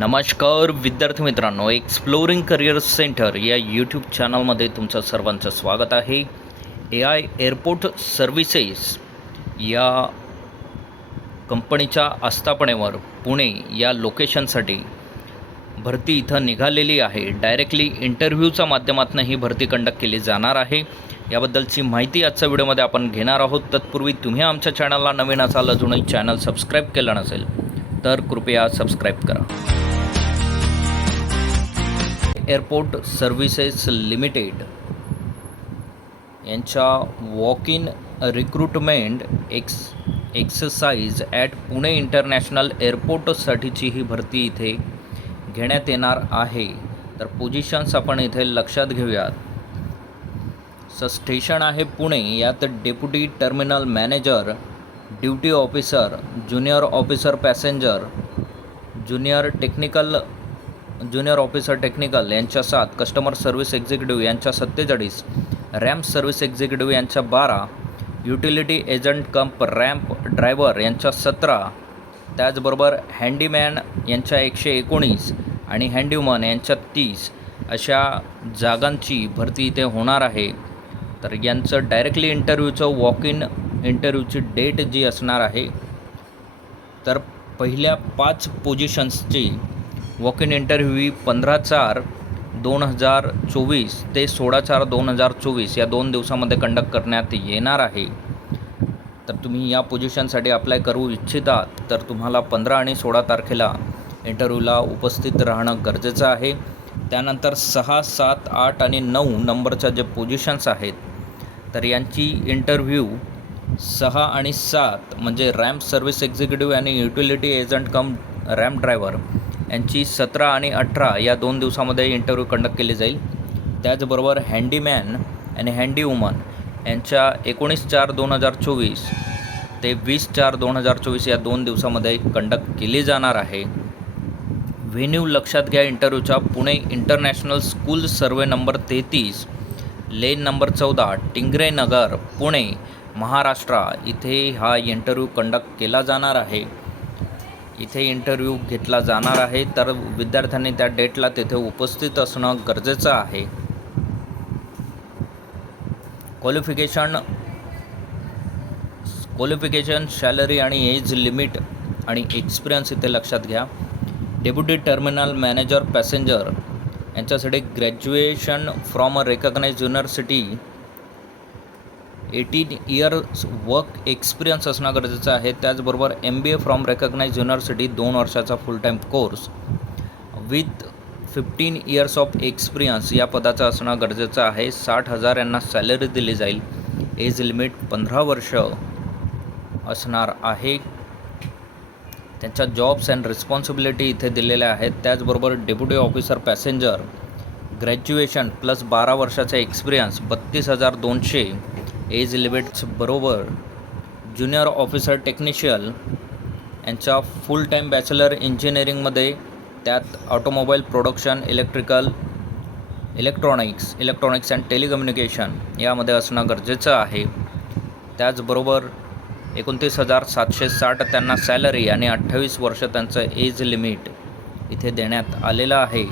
नमस्कार विद्यार्थी मित्रांनो एक्सप्लोरिंग करिअर सेंटर या यूट्यूब चॅनलमध्ये तुमचं सर्वांचं स्वागत आहे. ए आय एअरपोर्ट सर्व्हिसेस या कंपनीच्या आस्थापनेवर पुणे या लोकेशनसाठी भरती इथं निघालेली आहे. डायरेक्टली इंटरव्ह्यूच्या माध्यमातून ही भरती कंडक्ट केली जाणार आहे. याबद्दलची माहिती आजच्या व्हिडिओमध्ये आपण घेणार आहोत. तत्पूर्वी तुम्ही आमच्या चॅनलला नवीन असाल अजूनही चॅनल सबस्क्राईब केलं नसेल तर कृपया सबस्क्राईब करा. एअरपोर्ट सर्व्हिसेस लिमिटेड यांच्या walk in recruitment ex exercise at Pune international एअरपोर्टसाठीची ही भरती इथे घेण्यात येणार आहे. तर पोझिशन्स आपण इथे लक्षात घेऊयात. स स्टेशन आहे पुणे. यात deputy terminal manager duty officer junior officer passenger junior technical junior officer technical यांच्या सात कस्टमर सर्व्हिस एक्झिक्युटिव्ह यांच्या सत्तेचाळीस रॅम्प सर्व्हिस एक्झिक्युटिव्ह यांच्या बारा utility agent cum ramp driver यांच्या सतरा त्याचबरोबर हँडीमॅन यांच्या एकशे एकोणीस आणि हँडीवमन यांच्या तीस अशा जागांची भरती इथे होणार आहे. तर यांचं डायरेक्टली इंटरव्ह्यूचं वॉक इन इंटरव्ह्यूची डेट जी असणार आहे तर पहिल्या पाच पोझिशन्सची वॉक इन इंटरव्ह्यू पंधरा चार दोन हजार चोवीस ते सोळा चार दोन हजार चोवीस या दोन दिवसामध्ये कंडक्ट करण्यात येणार आहे. तर तुम्ही या पोझिशनसाठी अप्लाय करू इच्छिता तर तुम्हाला पंधरा आणि सोळा तारखेला इंटरव्ह्यूला उपस्थित राहणं गरजेचं आहे. त्यानंतर सहा सात आठ आणि नऊ नंबरच्या जे पोझिशन्स आहेत तर यांची इंटरव्ह्यू सहा आणि सात म्हणजे रॅम्प सर्व्हिस एक्झिक्युटिव्ह आणि utility agent cum ramp driver यांची सतरा आणि अठरा या दोन दिवसामध्ये इंटरव्ह्यू कंडक्ट केली जाईल. त्याचबरोबर हँडीमॅन आणि हँडी वुमन यांच्या एकोणीस चार दोन हजार चोवीस ते वीस चार दोन हजार चोवीस या दोन दिवसामध्ये कंडक्ट केली जाणार आहे. व्हेन्यू लक्षात घ्या इंटरव्ह्यूचा Pune international school survey number तेहतीस लेन नंबर चौदा टिंगरे नगर पुणे महाराष्ट्र. इथे हा इंटरव्ह्यू कंडक्ट केला जाणार आहे. इथे इंटरव्ह्यू घेतला जाणार आहे. तर विद्यार्थ्यांनी त्या डेटला तिथे उपस्थित असणं गरजेचं आहे. क्वालिफिकेशन क्वालिफिकेशन सॅलरी आणि एज लिमिट आणि एक्सपिरियन्स इथे लक्षात घ्या. डेप्युटी टर्मिनल मॅनेजर पॅसेंजर यांच्यासाठी graduation from a recognise university eighteen years work experience असणं गरजेचं आहे. त्याचबरोबर M B A from recognise university दोन वर्षाचा full time course with fifteen years of experience या पदाचं असणं गरजेचं आहे. साठ हजार यांना सॅलरी दिली जाईल. एज लिमिट पंधरा वर्ष असणार आहे. त्यांच्या जॉब्स अँड रिस्पॉन्सिबिलिटी इथे दिलेल्या आहेत. त्याचबरोबर deputy officer passenger graduation plus बारा वर्षाचा एक्सपिरियन्स बत्तीस हजार दोनशे एज लिमिट्स बरोबर ज्युनियर ऑफिसर टेक्निशियल यांच्या फुल टाईम बॅचलर इंजिनिअरिंगमध्ये त्यात automobile production electrical electronics electronics and telecommunication यामध्ये असणं गरजेचं आहे. त्याचबरोबर एकोणतीस हजार सातशे साठ त्यांना सॅलरी आणि अठ्ठावीस वर्ष त्यांचं एज लिमिट इथे देण्यात आलेलं आहे.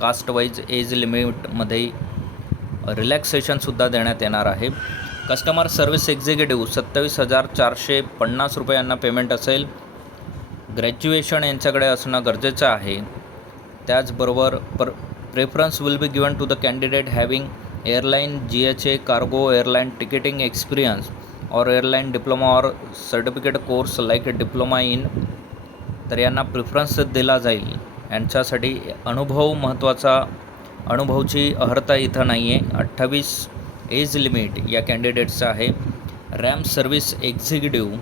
कास्ट वाईज एज लिमिटमध्ये रिलॅक्सेशनसुद्धा देण्यात येणार आहे. कस्टमर सर्व्हिस एक्झिक्युटिव्ह सत्तावीस हजार चारशे पन्नास रुपयांना पेमेंट असेल. ग्रॅज्युएशन यांच्याकडे असणं गरजेचं आहे. त्याचबरोबर per preference will be given to the candidate having airline G H A cargo airline ticketing experience और एअरलाईन डिप्लोमा और certificate course like diploma in तर यांना प्रिफरन्स दिला जाईल. यांच्यासाठी अनुभव महत्त्वाचा अनुभवची अर्हता इथं नाही आहे अठ्ठावीस एज लिमिट या कॅन्डिडेट्सचं आहे. रॅम सर्व्हिस एक्झिक्युटिव्ह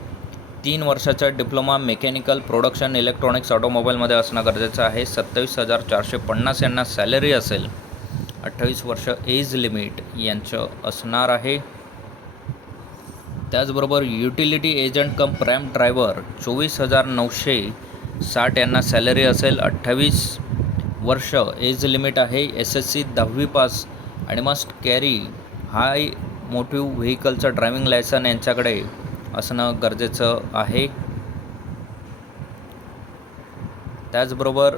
तीन वर्षाचा डिप्लोमा मेकॅनिकल प्रोडक्शन इलेक्ट्रॉनिक्स ऑटोमोबाईलमध्ये असणं गरजेचं आहे. सत्तावीस हजार चारशे पन्नास यांना सॅलरी असेल. अठ्ठावीस वर्ष एज लिमिट यांचं असणार आहे. त्याचबरोबर युटिलिटी एजंट कम प्रॅम ड्रायव्हर चोवीस हजार नऊशे साठ यांना सॅलरी असेल. अठ्ठावीस वर्ष एज लिमिट आहे. एस एस सी दहावी पास आणि मस्ट कॅरी हाय मोटिव्ह व्हेकलचं ड्रायव्हिंग लायसन यांच्याकडे असणं गरजेचं आहे. त्याचबरोबर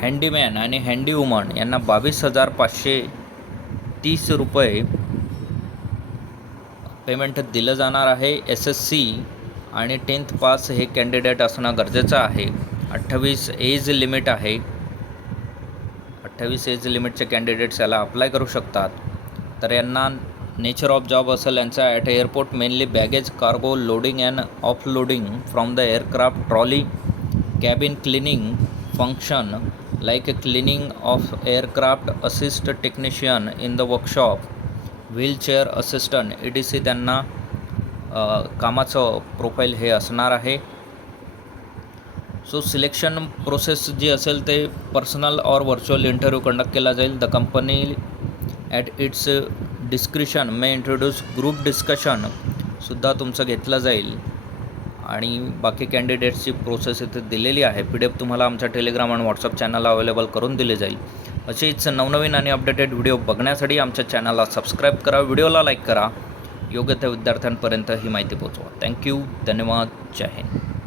हँडीमॅन आणि हँडीवुमन यांना बावीस हजार पाचशे तीस रुपये पेमेंट दिलं जाणार आहे. एस एस सी आणि टेन्थ पास हे कॅन्डिडेट असणं गरजेचं आहे. अठ्ठावीस एज लिमिट आहे. अठ्ठावीस एज लिमिटचे कॅन्डिडेट्स याला अप्लाय करू शकतात. तर यांना नेचर ऑफ जॉब असेल यांचा at airport mainly baggage cargo loading and offloading from the aircraft trolley cabin cleaning function like cleaning of aircraft assist technician in the workshop wheelchair assistant E D C त्यांना कामाचं profile हे असणार आहे. So selection process जी असेल ते personal और virtual interview conduct केला जाईल. The company at its discretion may introduce group डिस्कशनसुद्धा तुमचं घेतलं जाईल. आणि बाकी कॅन्डिडेट्सची प्रोसेस इथे दिलेली आहे. पी डी एफ तुम्हाला आमच्या टेलिग्राम आणि व्हॉट्सअप चॅनलला अवेलेबल करून दिली जाईल. अशीच नवनवीन आणि अपडेटेड व्हिडिओ बघण्यासाठी आमच्या चॅनलला सबस्क्राईब करा. व्हिडिओला लाईक करा. योग्य त्या विद्यार्थ्यांपर्यंत ही माहिती पोहोचवा. थँक्यू धन्यवाद. जय हिंद.